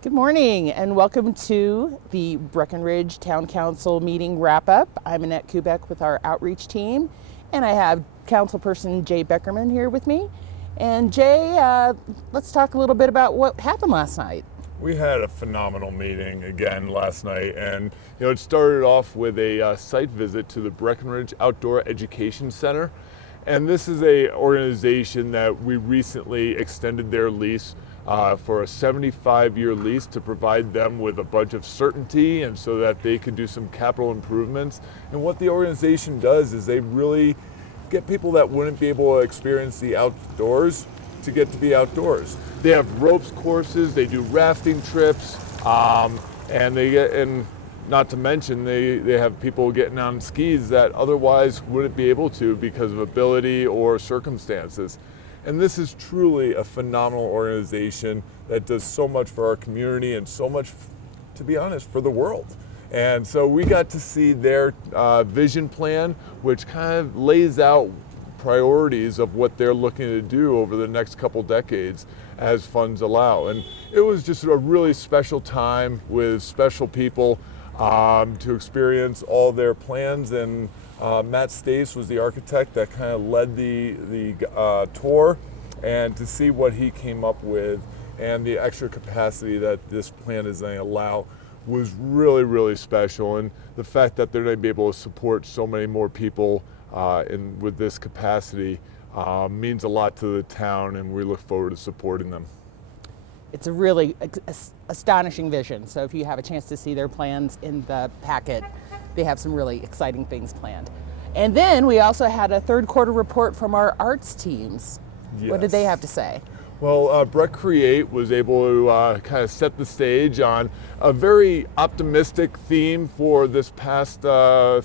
Good morning and welcome to the Breckenridge Town Council meeting wrap-up. I'm Annette Kubek with our outreach team, and I have Councilperson Jay Beckerman here with me. And Jay, let's talk a little bit about what happened last night. We had a phenomenal meeting again last night, and it started off with a site visit to the Breckenridge Outdoor Education Center. And this is a organization that we recently extended their lease for a 75-year lease to provide them with a bunch of certainty and so that they could do some capital improvements. And what the organization does is they really get people that wouldn't be able to experience the outdoors to get to be outdoors. They have ropes courses, they do rafting trips, and not to mention they have people getting on skis that otherwise wouldn't be able to because of ability or circumstances. And this is truly a phenomenal organization that does so much for our community and so much, to be honest, for the world. And so we got to see their vision plan, which kind of lays out priorities of what they're looking to do over the next couple decades as funds allow. And it was just a really special time with special people to experience all their plans. And Matt Stace was the architect that kind of led the tour, and to see what he came up with and the extra capacity that this plan is going to allow was really, really special. And the fact that they're going to be able to support so many more people with this capacity means a lot to the town, and we look forward to supporting them. It's a really astonishing vision. So if you have a chance to see their plans in the packet, they have some really exciting things planned. And then we also had a third quarter report from our arts teams. Yes. What did they have to say? Well, Breck Create was able to kind of set the stage on a very optimistic theme for this past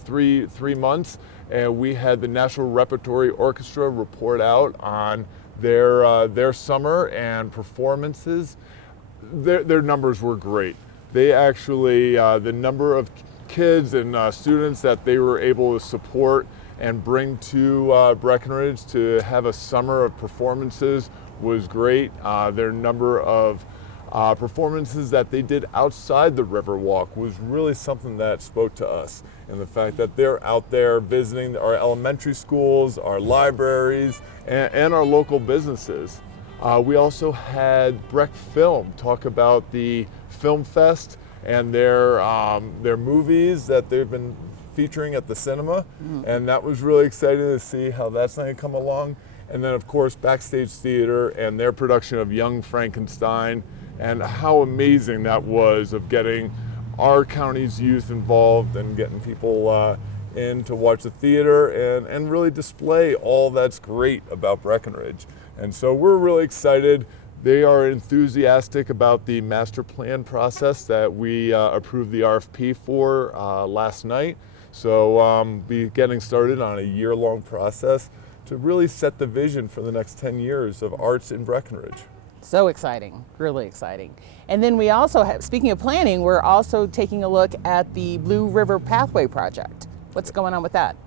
three months. And we had the National Repertory Orchestra report out on their summer and performances. Their numbers were great. They actually, the number of kids and students that they were able to support and bring to Breckenridge to have a summer of performances was great. Their number of performances that they did outside the Riverwalk was really something that spoke to us. And the fact that they're out there visiting our elementary schools, our libraries, and our local businesses. We also had Breck Film talk about the Film Fest and their movies that they've been featuring at the cinema. Mm-hmm. And that was really exciting to see how that's going to come along. And then, of course, Backstage Theater and their production of Young Frankenstein, and how amazing that was of getting our county's youth involved and getting people in to watch the theater and really display all that's great about Breckenridge. And so we're really excited. They are enthusiastic about the master plan process that we approved the RFP for last night. So be getting started on a year-long process to really set the vision for the next 10 years of arts in Breckenridge. So exciting, really exciting. And then we also have, speaking of planning, we're also taking a look at the Blue River Pathway project. What's going on with that?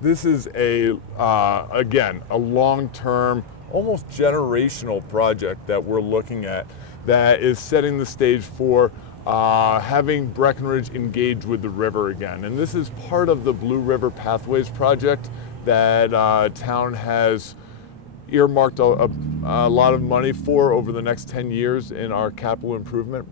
This is again, a long-term, almost generational project that we're looking at that is setting the stage for having Breckenridge engage with the river again. And this is part of the Blue River Pathways project that town has earmarked a lot of money for over the next 10 years in our capital improvement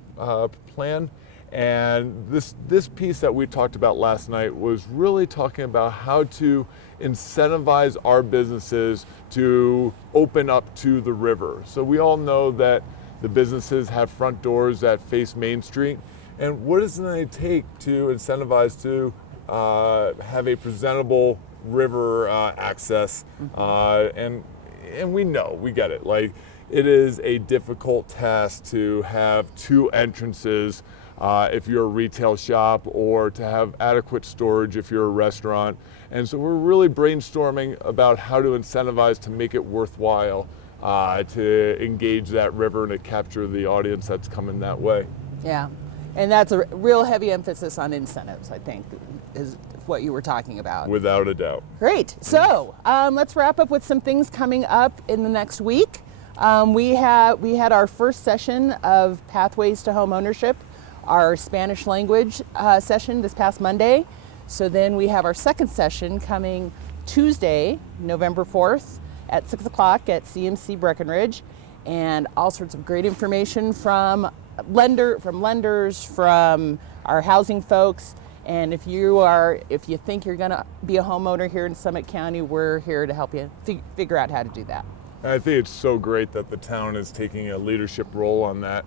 plan. And this piece that we talked about last night was really talking about how to incentivize our businesses to open up to the river. So we all know that the businesses have front doors that face Main Street. And what does it take to incentivize to have a presentable river access? And we know, we get it. Like, it is a difficult task to have two entrances if you're a retail shop, or to have adequate storage if you're a restaurant. And so we're really brainstorming about how to incentivize to make it worthwhile to engage that river and to capture the audience that's coming that way. Yeah, and that's a real heavy emphasis on incentives, I think, is what you were talking about. Without a doubt. Great. So let's wrap up with some things coming up in the next week. We had our first session of Pathways to Home Ownership, our Spanish language session this past Monday. So then we have our second session coming Tuesday, November 4th at 6 o'clock at CMC Breckenridge, and all sorts of great information from lenders, from our housing folks. And if you think you're going to be a homeowner here in Summit County, we're here to help you figure out how to do that. And I think it's so great that the town is taking a leadership role on that.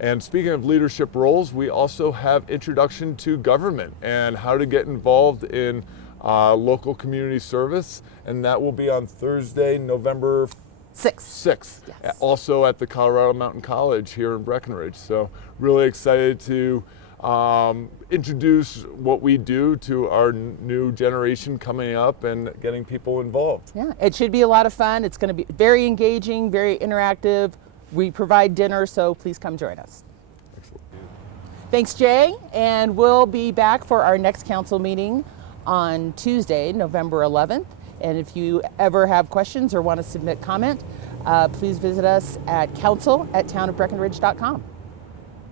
And speaking of leadership roles, we also have Introduction to Government and how to get involved in local community service. And that will be on Thursday, November 6th, yes. Also at the Colorado Mountain College here in Breckenridge. So really excited to introduce what we do to our new generation coming up and getting people involved. Yeah, it should be a lot of fun. It's going to be very engaging, very interactive. We provide dinner, so please come join us. Excellent. Thanks, Jay, and we'll be back for our next council meeting on Tuesday, November 11th. And if you ever have questions or want to submit comment, please visit us at council@townofbreckenridge.com.